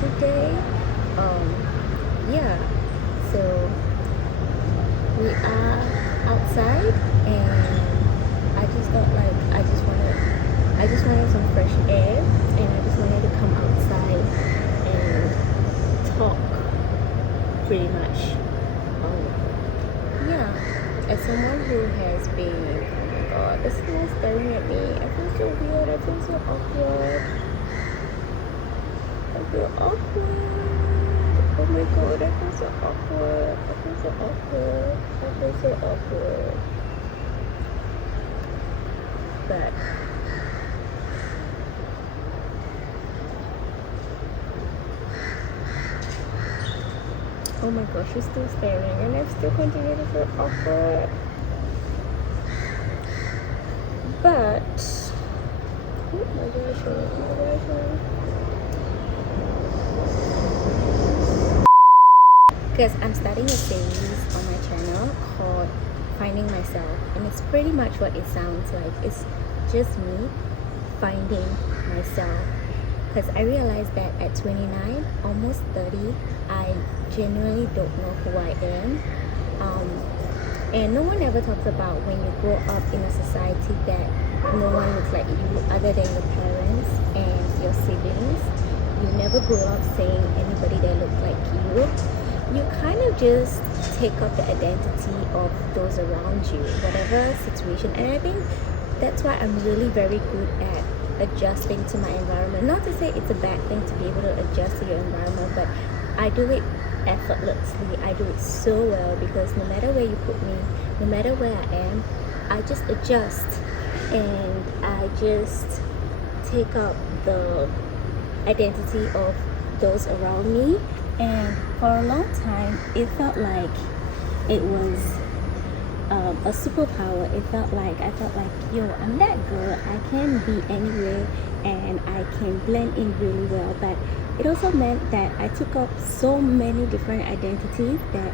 today. Yeah, so we are outside, and I just wanted some fresh air, and I just wanted to come outside and talk pretty much. Yeah, as someone who has been, oh my god, this is staring at me. I feel so weird. I feel so awkward. I feel awkward. Oh my god, I feel so awkward. I feel so awkward. I feel so awkward. But oh my gosh, she's still staring, and I still continue to feel awkward. But oh my gosh, oh my gosh. Because I'm starting a series on my channel called Finding Myself, and it's pretty much what it sounds like. It's just me finding myself, because I realized that at 29, almost 30, I genuinely don't know who I am. And no one ever talks about when you grow up in a society that no one looks like you other than your parents and your siblings. You never grow up saying anybody that looks like you. You kind of just take up the identity of those around you, whatever situation. And I think that's why I'm really very good at adjusting to my environment. Not to say it's a bad thing to be able to adjust to your environment, but I do it effortlessly. I do it so well, because no matter where you put me, no matter where I am, I just adjust, and I just take up the identity of those around me. And for a long time, it felt like it was a superpower. I felt like, yo, I'm that girl. I can be anywhere, and I can blend in really well. But it also meant that I took up so many different identities that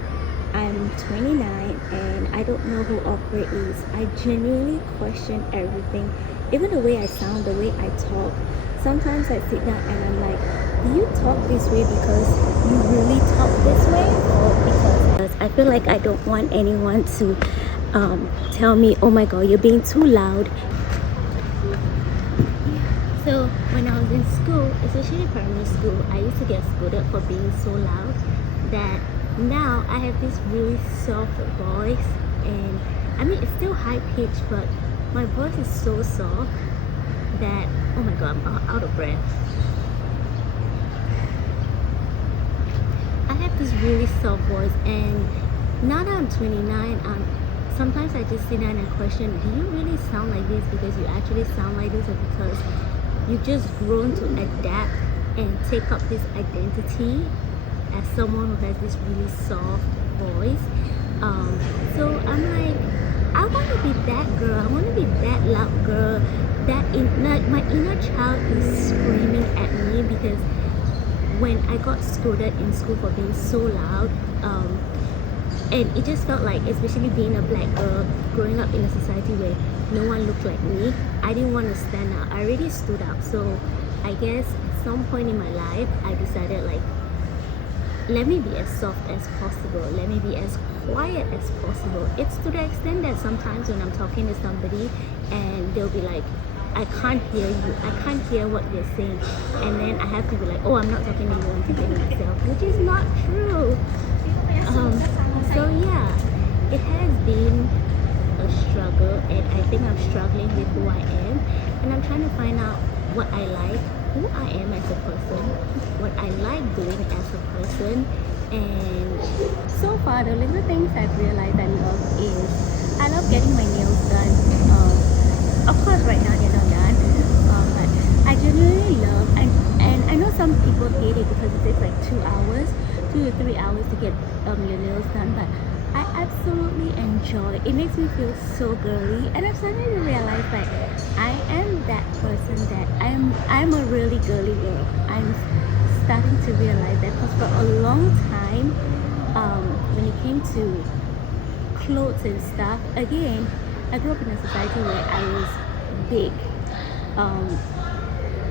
I'm 29 and I don't know who awkward is. I genuinely question everything, even the way I sound, the way I talk. Sometimes I sit down and I'm like, do you talk this way because you really talk this way, or because I feel like I don't want anyone to tell me, oh my god, you're being too loud. So when I was in school, especially primary school, I used to get scolded for being so loud, that now I have this really soft voice. And I mean, it's still high pitched, but my voice is so soft that, oh my god, I'm out of breath. I have this really soft voice, and now that I'm 29, sometimes I just sit down and question, do you really sound like this because you actually sound like this, or because you've just grown to adapt and take up this identity as someone who has this really soft voice? So I'm like, I want to be that girl. I want to be that loud girl. My inner child is screaming at me, because when I got scolded in school for being so loud, and it just felt like, especially being a black girl, growing up in a society where no one looked like me, I didn't want to stand out. I already stood out. So I guess at some point in my life, I decided, like, let me be as soft as possible. Let me be as quiet as possible. It's to the extent that sometimes when I'm talking to somebody and they'll be like, I can't hear you. I can't hear what you're saying. And then I have to be like, oh, I'm not talking to you, I'm talking to myself, which is not true. So yeah, it has been a struggle, and I think I'm struggling with who I am, and I'm trying to find out what I like, who I am as a person, what I like doing as a person. And so far, the little things I've realized I love is I love getting my nails done. Of course, right now they're not done, but I genuinely love, and I know some people hate it because it takes like 2 to 3 hours to get your nails done, but I absolutely enjoy it. It makes me feel so girly, and I'm starting to realize that I am that person, that I'm a really girly girl. I'm starting to realize that, because for a long time, when it came to clothes and stuff, again, I grew up in a society where I was big.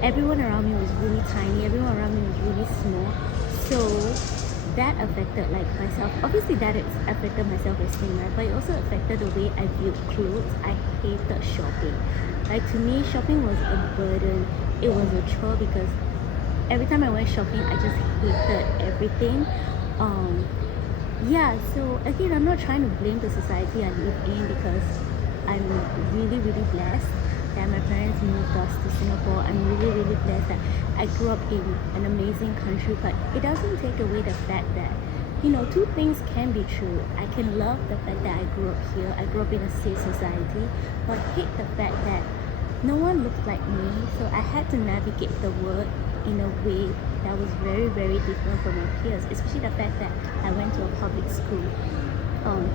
everyone around me was really tiny, everyone around me was really small. So that affected like myself. Obviously that is affected my self-esteem, right? But it also affected the way I viewed clothes. I hated shopping. Like to me, shopping was a burden. It was a chore because every time I went shopping, I just hated everything. Um, yeah, so again, I'm not trying to blame the society I live in because I'm really, really blessed that my parents moved us to Singapore. I'm really, really blessed that I grew up in an amazing country, but it doesn't take away the fact that, you know, two things can be true. I can love the fact that I grew up here, I grew up in a safe society, but hate the fact that no one looked like me, so I had to navigate the world in a way that was very, very different from my peers, especially the fact that I went to a public school. Um,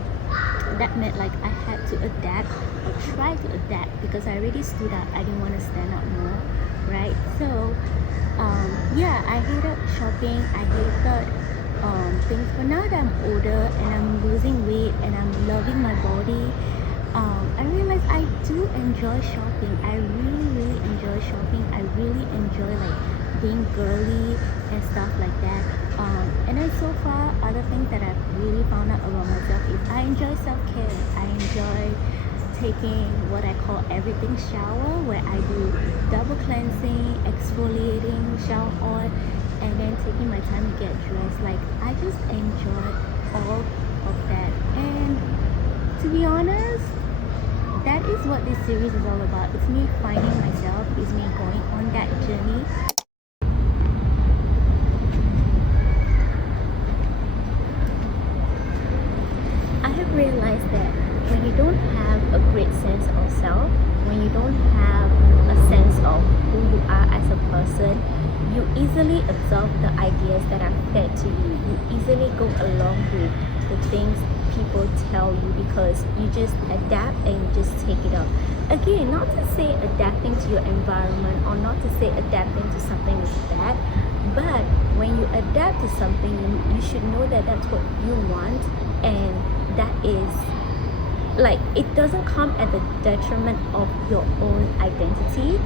that meant like I had to adapt or try to adapt because I already stood out. I didn't want to stand out more, right? So, yeah, I hated shopping. I hated things. But now that I'm older and I'm losing weight and I'm loving my body, I realize I do enjoy shopping. I really, really enjoy shopping. I really enjoy like being girly and stuff like that. And then so far, other things that I've really found out about myself is I enjoy self-care. I enjoy taking what I call everything shower, where I do double cleansing, exfoliating, shower oil, and then taking my time to get dressed. Like I just enjoy all of that. And to be honest, that is what this series is all about. It's me finding myself, it's me going on that journey. I have realized that when you don't have a great sense of self, when you don't have a sense of who you are as a person, you easily absorb the ideas that are fed to you. You easily go along with the things people tell you because you just adapt and you just take it up. Again, not to say adapting to your environment or not to say adapting to something is bad, but when you adapt to something, you should know that that's what you want, and that is like it doesn't come at the detriment of your own identity.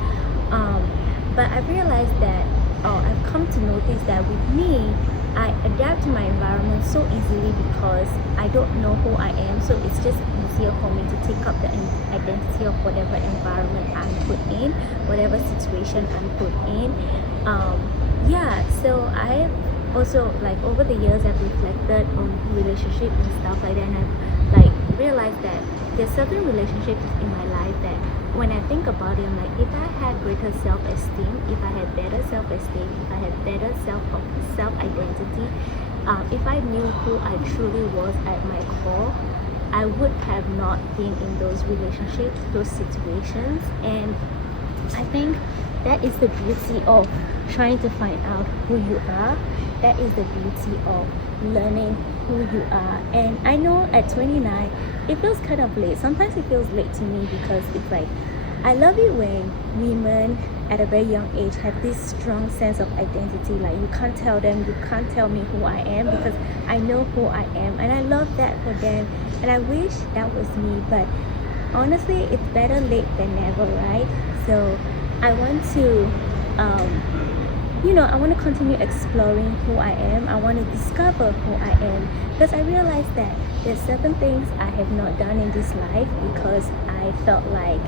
But I realized that, I've come to notice that with me, I adapt to my environment so easily because I don't know who I am, so it's just easier for me to take up the identity of whatever environment I'm put in, whatever situation I'm put in. Yeah, so I also like over the years I've reflected on relationships and stuff like that, and I've like realized that there's certain relationships in my life that when I think about it, I'm like, if I had greater self-esteem, if I had better self-esteem, if I had better self-identity, if I knew who I truly was at my core, I would have not been in those relationships, those situations. And I think that is the beauty of trying to find out who you are. That is the beauty of learning who you are. And I know at 29, it feels kind of late. Sometimes it feels late to me because it's like, I love it when women at a very young age have this strong sense of identity. Like you can't tell them, you can't tell me who I am because I know who I am. And I love that for them. And I wish that was me. But honestly, it's better late than never, right? So I want to I want to continue exploring who I am. I want to discover who I am because I realized that there's certain things I have not done in this life because I felt like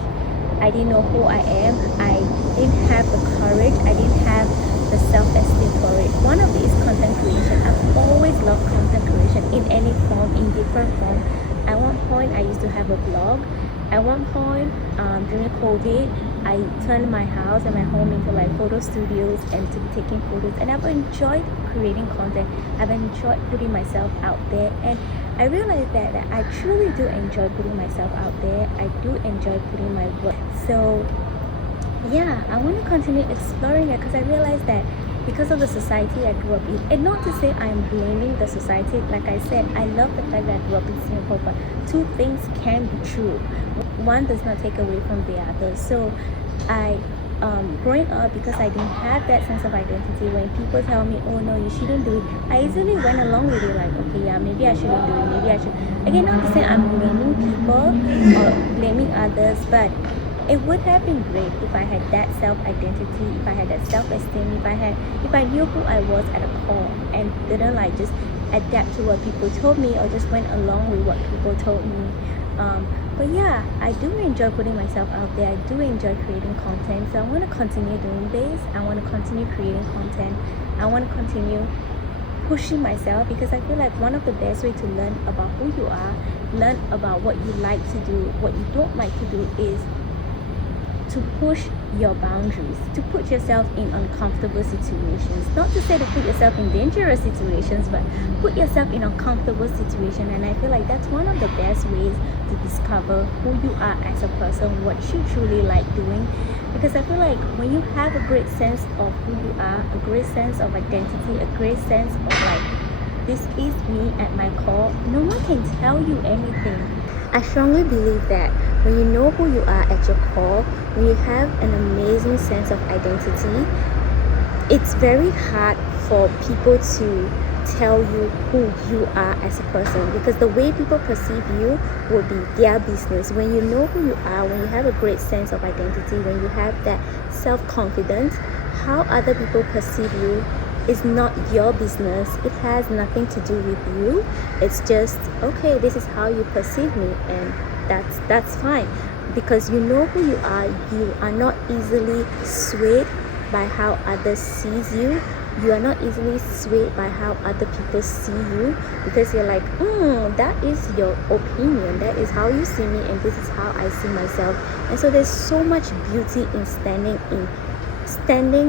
I didn't know who I am. I didn't have the courage. I didn't have the self-esteem for it. One of it is content creation. I've always loved content creation in any form, in different form. At one point, I used to have a blog. At one point, during COVID, I turned my house and my home into like photo studios and to be taking photos. And I've enjoyed creating content. I've enjoyed putting myself out there. And I realized that I truly do enjoy putting myself out there. I do enjoy putting my work. So yeah, I want to continue exploring it because I realized that because of the society I grew up in, and not to say I'm blaming the society, like I said, I love the fact that I grew up in Singapore, but two things can be true. One does not take away from the other. So I growing up, because I didn't have that sense of identity, when people tell me, oh no, you shouldn't do it, I easily went along with it, like, okay, yeah, maybe I shouldn't do it, maybe I should. Again, not to say I'm blaming people or blaming others, but It would have been great if I had that self-identity, if I had that self-esteem, if I knew who I was at a core and didn't like just adapt to what people told me or just went along with what people told me. But yeah, I do enjoy putting myself out there. I do enjoy creating content. So I want to continue doing this. I want to continue creating content. I want to continue pushing myself, because I feel like one of the best way to learn about who you are, learn about what you like to do, what you don't like to do, is to push your boundaries, to put yourself in uncomfortable situations. Not to say to put yourself in dangerous situations, but put yourself in uncomfortable situations. And I feel like that's one of the best ways to discover who you are as a person, what you truly like doing. Because I feel like when you have a great sense of who you are, a great sense of identity, a great sense of like, this is me at my core, no one can tell you anything. I strongly believe that when you know who you are at your core, when you have an amazing sense of identity, it's very hard for people to tell you who you are as a person, because the way people perceive you will be their business. When you know who you are, when you have a great sense of identity, when you have that self-confidence, how other people perceive you is not your business. It has nothing to do with you. It's just, okay, this is how you perceive me, and that's fine, because you know who you are. You are not easily swayed by how others sees you. You are not easily swayed by how other people see you, because you're like, that is your opinion, that is how you see me, and this is how I see myself. And so there's so much beauty in standing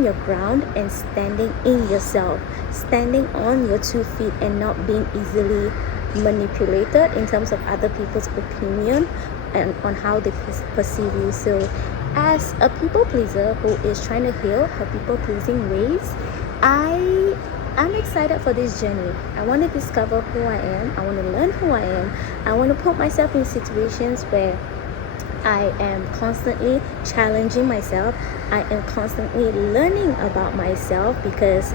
your ground and standing in yourself, standing on your 2 feet and not being easily manipulated in terms of other people's opinion and on how they perceive you. So as a people pleaser who is trying to heal her people pleasing ways, I'm excited for this journey. I want to discover who I am. I want to learn who I am. I want to put myself in situations where I am constantly challenging myself. I am constantly learning about myself, because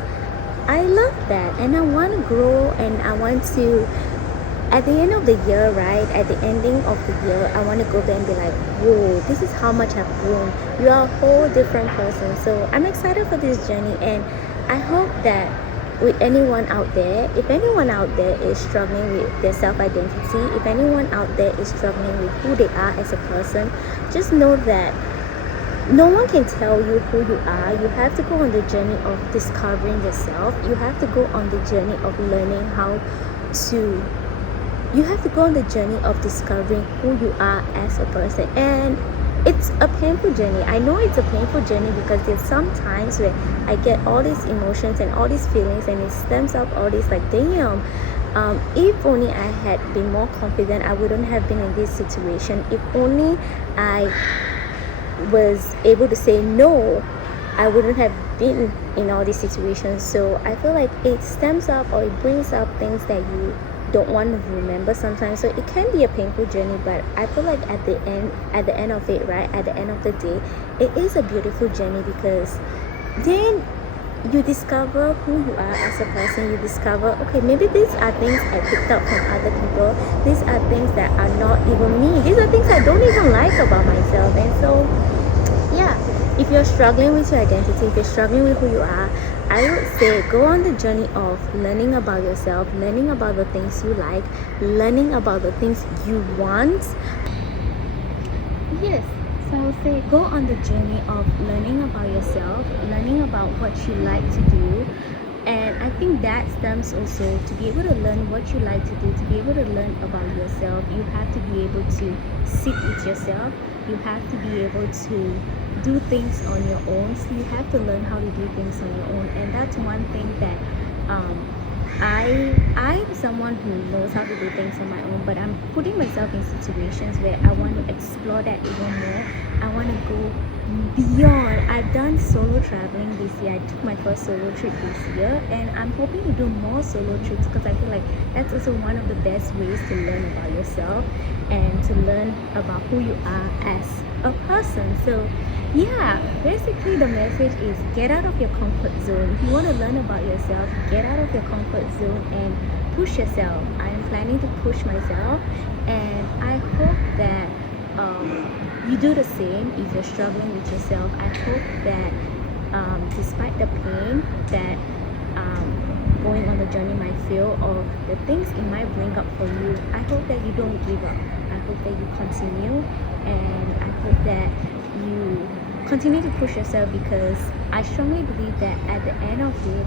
I love that, and I want to grow, and I want to, at the end of the year, right, at the ending of the year, I want to go there and be like, whoa, this is how much I've grown. You are a whole different person. So I'm excited for this journey, and I hope that with anyone out there, if anyone out there is struggling with their self-identity, if anyone out there is struggling with who they are as a person, just know that no one can tell you who you are. You have to go on the journey of discovering yourself. You have to go on the journey of learning how to, you have to go on the journey of discovering who you are as a person. And it's a painful journey. I know it's a painful journey, because there's some times where I get all these emotions and all these feelings, and it stems up all this like, damn, if only I had been more confident, I wouldn't have been in this situation. If only I was able to say no, I wouldn't have been in all these situations. So I feel like it stems up, or it brings up things that you don't want to remember sometimes. So it can be a painful journey, but I feel like at the end of it, right, at the end of the day, it is a beautiful journey, because then you discover who you are as a person. You discover, okay, maybe these are things I picked up from other people. These are things that are not even me. These are things I don't even like about myself. And so yeah, if you're struggling with your identity, if you're struggling with who you are, I would say go on the journey of learning about yourself, learning about the things you like, learning about the things you want. Yes, so I would say go on the journey of learning about yourself, learning about what you like to do. And I think that stems also to be able to learn what you like to do, to be able to learn about yourself. You have to be able to sit with yourself. You have to be able to do things on your own. So you have to learn how to do things on your own. And that's one thing that I'm someone who knows how to do things on my own, but I'm putting myself in situations where I want to explore that even more. I want to go beyond. I've done solo traveling this year. I took my first solo trip this year, and I'm hoping to do more solo trips, because I feel like that's also one of the best ways to learn about yourself and to learn about who you are as a person. So yeah, basically the message is get out of your comfort zone. If you want to learn about yourself, get out of your comfort zone and push yourself. I'm planning to push myself, and I hope that you do the same if you're struggling with yourself. I hope that despite the pain that going on the journey might feel, or the things it might bring up for you, I hope that you don't give up. I hope that you continue, and I hope that you continue to push yourself, because I strongly believe that at the end of it,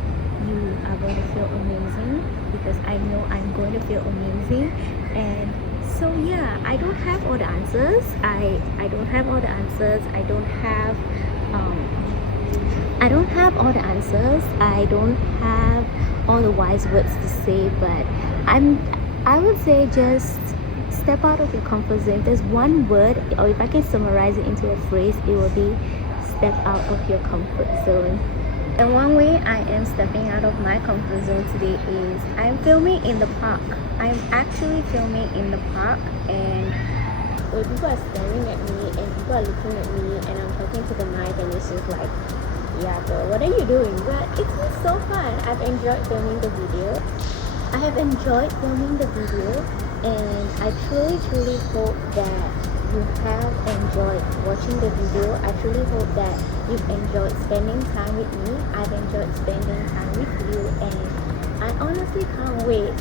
you are going to feel amazing, because I know I'm going to feel amazing. And so yeah, I don't have all the answers. I don't have all the answers. I don't have all the answers. I don't have all the wise words to say, but I would say just step out of your comfort zone. If there's one word, or if I can summarize it into a phrase, it will be step out of your comfort zone. And one way I am stepping out of my comfort zone today is I'm filming in the park. I'm actually filming in the park, and people are staring at me, and people are looking at me, and I'm talking to the mic, and it's just like, yeah girl, what are you doing? But it's been so fun. I've enjoyed filming the video. I have enjoyed filming the video, and I truly hope that you have enjoyed watching the video. I truly hope that you've enjoyed spending time with me. I've enjoyed spending time with you, and I honestly can't wait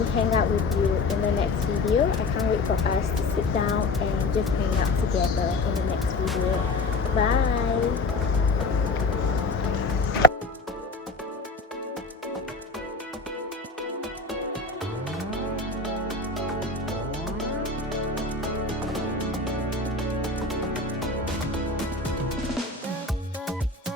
to hang out with you in the next video. I can't wait for us to sit down and just hang out together in the next video. Bye.